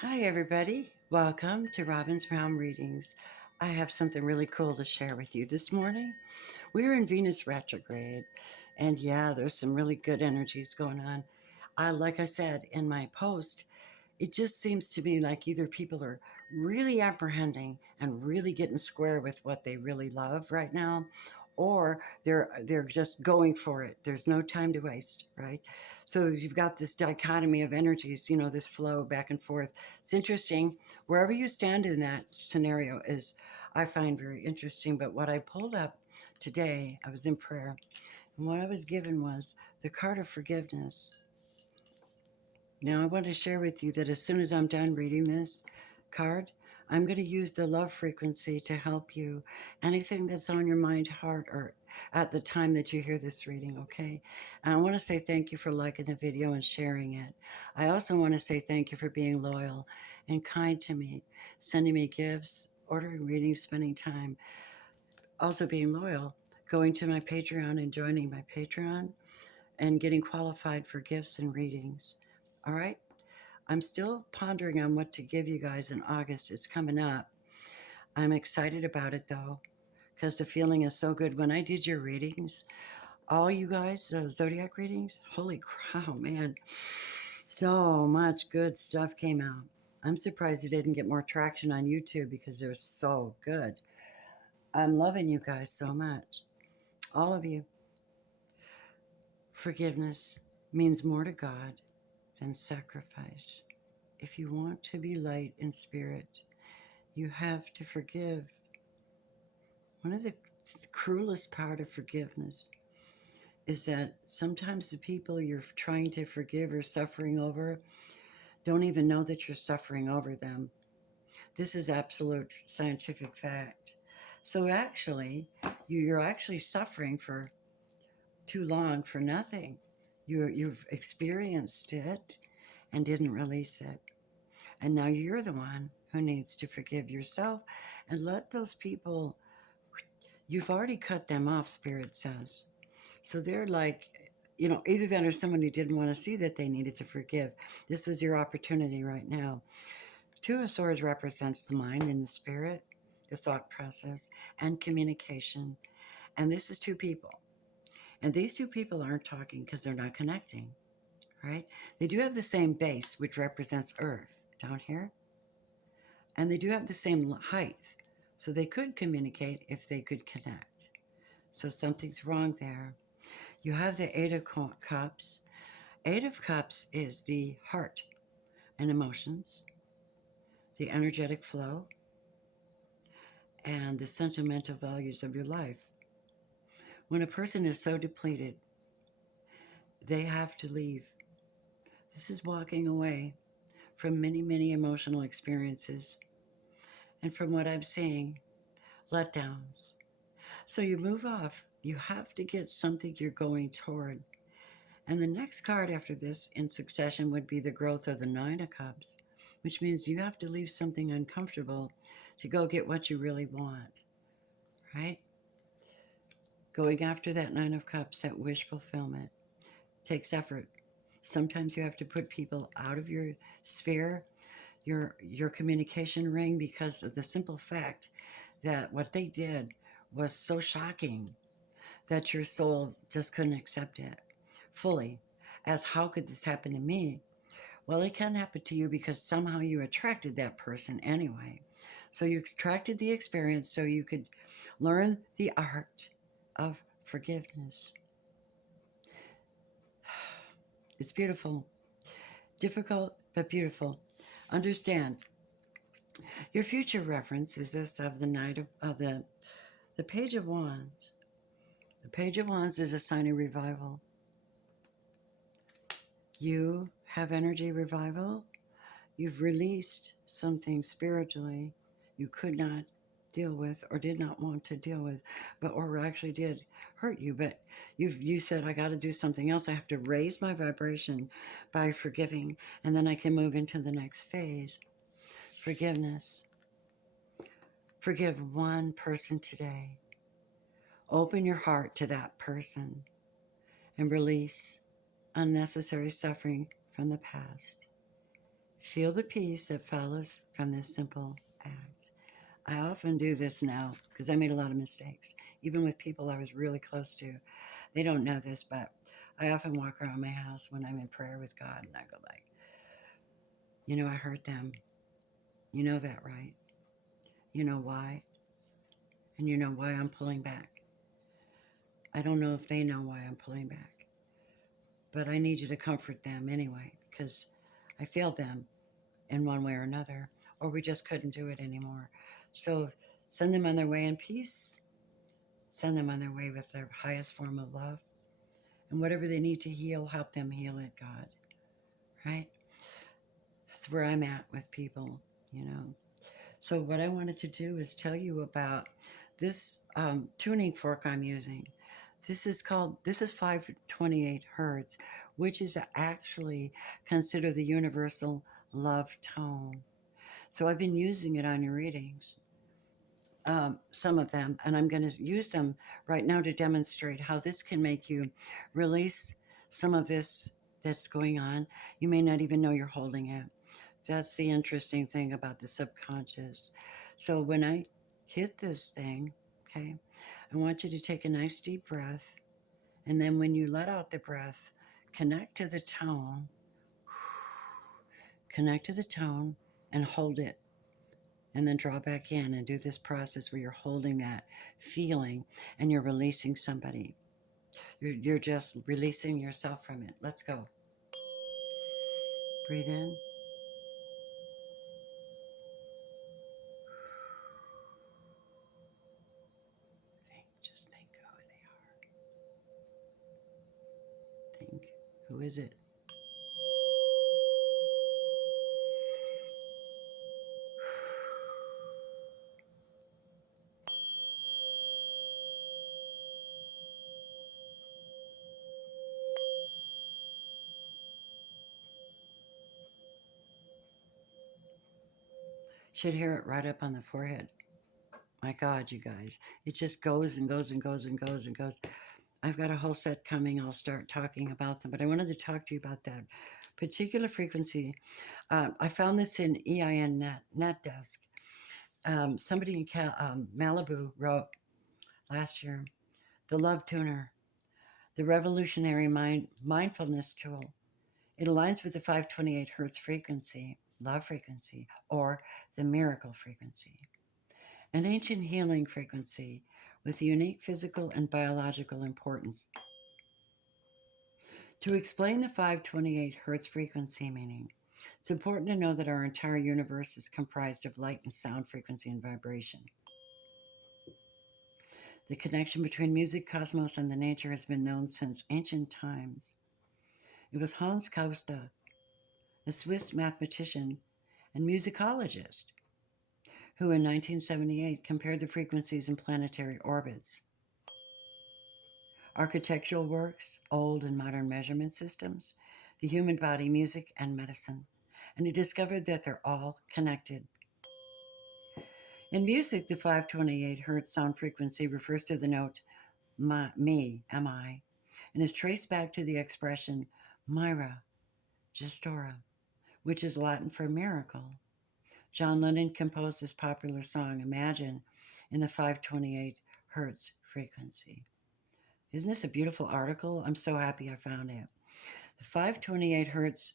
Hi, everybody. Welcome to Robin's Realm Readings. I have something really cool to share with you this morning. We're in Venus retrograde, and yeah, there's some really good energies going on. Like I said in my post, it just seems to me like either people are really apprehending and really getting square with what they really love right now, or they're just going for it. There's no time to waste, right? So you've got this dichotomy of energies, this flow back and forth. It's interesting. Wherever you stand in that scenario is, I find very interesting. But what I pulled up today, I was in prayer, and what I was given was the card of forgiveness. Now, I want to share with you that as soon as I'm done reading this card, I'm going to use the love frequency to help you. Anything that's on your mind, heart, or at the time that you hear this reading, okay? And I want to say thank you for liking the video and sharing it. I also want to say thank you for being loyal and kind to me, sending me gifts, ordering readings, spending time, also being loyal, going to my Patreon and joining my Patreon, and getting qualified for gifts and readings. All right? I'm still pondering on what to give you guys in August. It's coming up. I'm excited about it though, because the feeling is so good. When I did your readings, all you guys, zodiac readings, holy cow, man, so much good stuff came out. I'm surprised it didn't get more traction on YouTube because they're so good. I'm loving you guys so much. All of you. Forgiveness means more to God than sacrifice. If you want to be light in spirit, you have to forgive. One of the cruelest part of forgiveness is that sometimes the people you're trying to forgive or suffering over don't even know that you're suffering over them. This is absolute scientific fact. So actually, you're actually suffering for too long for nothing. You've experienced it and didn't release it. And now you're the one who needs to forgive yourself and let those people, you've already cut them off, Spirit says. So they're like, either that or someone who didn't want to see that they needed to forgive. This is your opportunity right now. Two of Swords represents the mind and the spirit, the thought process, and communication. And this is two people. And these two people aren't talking because they're not connecting, right? They do have the same base, which represents Earth down here. And they do have the same height. So they could communicate if they could connect. So something's wrong there. You have the Eight of Cups. Eight of Cups is the heart and emotions, the energetic flow, and the sentimental values of your life. When a person is so depleted, they have to leave. This is walking away from many, many emotional experiences. And from what I'm seeing, letdowns. So you move off. You have to get something you're going toward. And the next card after this in succession would be the growth of the Nine of Cups, which means you have to leave something uncomfortable to go get what you really want, right? Going after that Nine of Cups, that wish fulfillment, takes effort. Sometimes you have to put people out of your sphere, your communication ring, because of the simple fact that what they did was so shocking that your soul just couldn't accept it fully. As how could this happen to me? Well, it can happen to you because somehow you attracted that person anyway. So you attracted the experience so you could learn the art of forgiveness. It's beautiful. Difficult, but beautiful. Understand. Your future reference is this of the Knight of the Page of Wands. The Page of Wands is a sign of revival. You have energy revival. You've released something spiritually you could not deal with or did not want to deal with, or actually did hurt you. But you said, I got to do something else. I have to raise my vibration by forgiving, and then I can move into the next phase. Forgiveness. Forgive one person today. Open your heart to that person and release unnecessary suffering from the past. Feel the peace that follows from this simple act. I often do this now because I made a lot of mistakes, even with people I was really close to. They don't know this, but I often walk around my house when I'm in prayer with God and I go like, I hurt them. You know that, right? You know why? And you know why I'm pulling back. I don't know if they know why I'm pulling back, but I need you to comfort them anyway because I failed them in one way or another, or we just couldn't do it anymore. So send them on their way in peace. Send them on their way with their highest form of love. And whatever they need to heal, help them heal it, God. Right? That's where I'm at with people. So, what I wanted to do is tell you about this tuning fork I'm using. This is 528 hertz, which is actually considered the universal love tone. So, I've been using it on your readings, some of them, and I'm going to use them right now to demonstrate how this can make you release some of this that's going on. You may not even know you're holding it. That's the interesting thing about the subconscious. So when I hit this thing, okay, I want you to take a nice deep breath. And then when you let out the breath, connect to the tone, connect to the tone and hold it. And then draw back in and do this process where you're holding that feeling and you're releasing somebody. You're just releasing yourself from it. Let's go. Breathe in. Just think who they are. Think, who is it? Should hear it right up on the forehead. My God, you guys. It just goes and goes and goes and goes and goes. I've got a whole set coming. I'll start talking about them, but I wanted to talk to you about that particular frequency. I found this in EIN Net Desk. Somebody in Malibu wrote last year, the Love Tuner, the revolutionary mindfulness tool. It aligns with the 528 hertz frequency, love frequency, or the miracle frequency, an ancient healing frequency with unique physical and biological importance. To explain the 528 hertz frequency meaning, it's important to know that our entire universe is comprised of light and sound frequency and vibration. The connection between music, cosmos, and the nature has been known since ancient times. It was Hans Costa, a Swiss mathematician and musicologist, who in 1978 compared the frequencies in planetary orbits. Architectural works, old and modern measurement systems, the human body, music, and medicine. And he discovered that they're all connected. In music, the 528 hertz sound frequency refers to the note me, am I, and is traced back to the expression Myra, Gestora, which is Latin for miracle. John Lennon composed this popular song, Imagine, in the 528 hertz frequency. Isn't this a beautiful article? I'm so happy I found it. The 528 hertz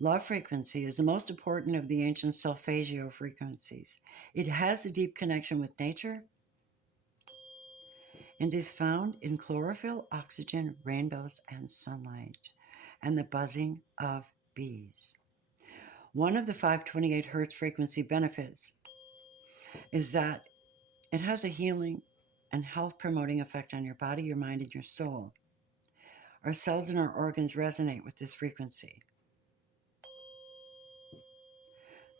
love frequency is the most important of the ancient solfeggio frequencies. It has a deep connection with nature and is found in chlorophyll, oxygen, rainbows, and sunlight, and the buzzing of bees. One of the 528 hertz frequency benefits is that it has a healing and health promoting effect on your body, your mind, and your soul. Our cells and our organs resonate with this frequency.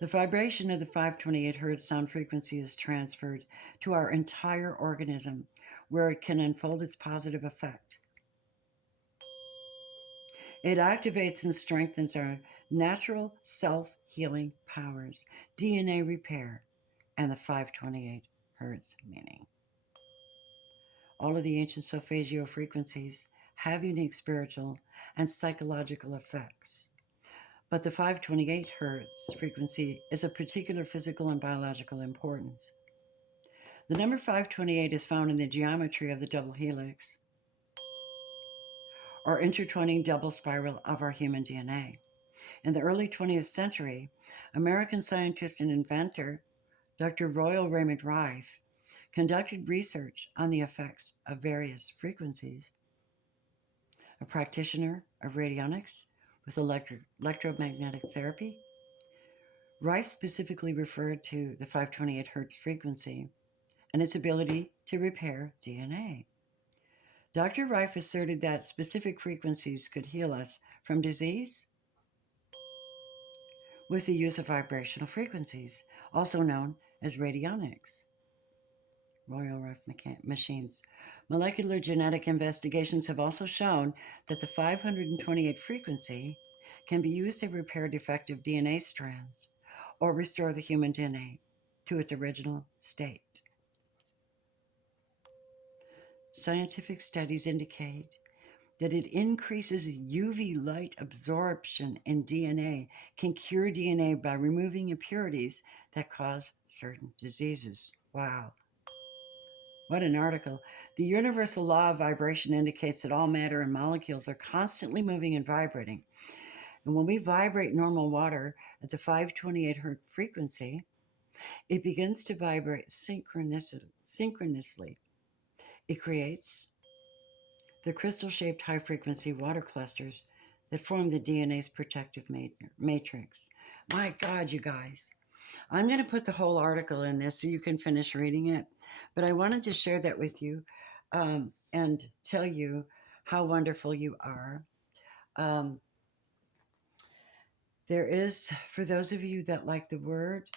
The vibration of the 528 hertz sound frequency is transferred to our entire organism, where it can unfold its positive effect. It activates and strengthens our natural self-healing powers, DNA repair, and the 528 hertz meaning. All of the ancient solfeggio frequencies have unique spiritual and psychological effects. But the 528 hertz frequency is of particular physical and biological importance. The number 528 is found in the geometry of the double helix, or intertwining double spiral of our human DNA. In the early 20th century, American scientist and inventor Dr. Royal Raymond Rife conducted research on the effects of various frequencies. A practitioner of radionics with electromagnetic therapy, Rife specifically referred to the 528 hertz frequency and its ability to repair DNA. Dr. Rife asserted that specific frequencies could heal us from disease with the use of vibrational frequencies, also known as radionics. Royal Rife machines. Molecular genetic investigations have also shown that the 528 frequency can be used to repair defective DNA strands or restore the human DNA to its original state. Scientific studies indicate that it increases UV light absorption in DNA, can cure DNA by removing impurities that cause certain diseases. Wow. What an article. The universal law of vibration indicates that all matter and molecules are constantly moving and vibrating. And when we vibrate normal water at the 528 hertz frequency, it begins to vibrate synchronously. It creates the crystal-shaped high-frequency water clusters that form the DNA's protective matrix. My God, you guys. I'm going to put the whole article in this so you can finish reading it. But I wanted to share that with you and tell you how wonderful you are. There is, for those of you that like the word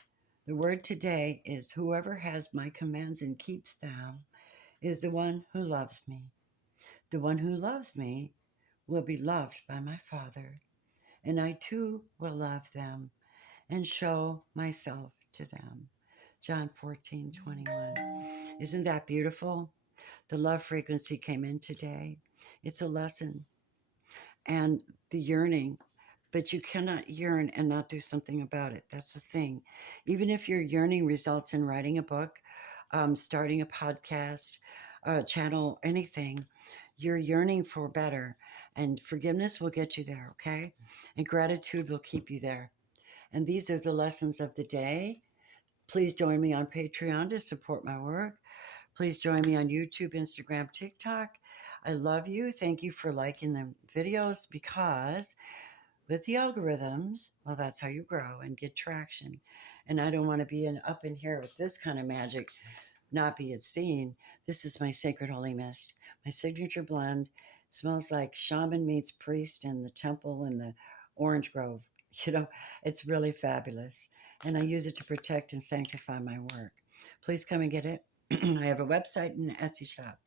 today is whoever has my commands and keeps them is the one who loves me. The one who loves me will be loved by my Father, and I too will love them and show myself to them. John 14:21. Isn't that beautiful? The love frequency came in today. It's a lesson. And the yearning, but you cannot yearn and not do something about it. That's the thing. Even if your yearning results in writing a book, starting a podcast, channel, anything, you're yearning for better. And forgiveness will get you there, okay? And gratitude will keep you there. And these are the lessons of the day. Please join me on Patreon to support my work. Please join me on YouTube, Instagram, TikTok. I love you. Thank you for liking the videos because with the algorithms, well, that's how you grow and get traction. And I don't want to be up in here with this kind of magic, not be it seen. This is my Sacred Holy Mist, my signature blend. Smells like shaman meets priest in the temple in the orange grove. You know, it's really fabulous. And I use it to protect and sanctify my work. Please come and get it. I have a website and an Etsy shop.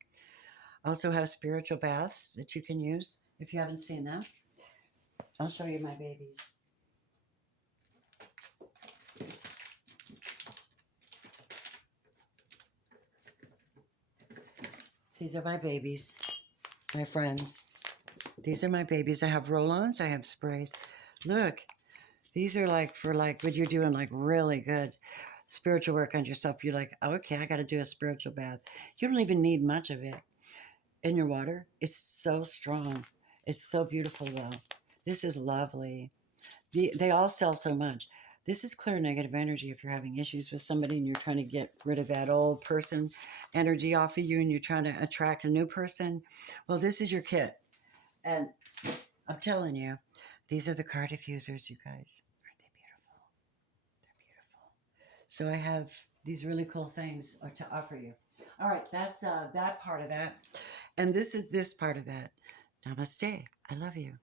I also have spiritual baths that you can use if you haven't seen them. I'll show you my babies. These are my babies, my friends. These are my babies. I have roll-ons. I have sprays. Look, these are like for like when you're doing like really good spiritual work on yourself. You're like, okay, I got to do a spiritual bath. You don't even need much of it in your water. It's so strong. It's so beautiful though. This is lovely. They all sell so much. This is clear negative energy if you're having issues with somebody and you're trying to get rid of that old person energy off of you and you're trying to attract a new person. Well, this is your kit. And I'm telling you, these are the card diffusers, you guys. Aren't they beautiful? They're beautiful. So I have these really cool things to offer you. All right, that's that part of that. And this is this part of that. Namaste. I love you.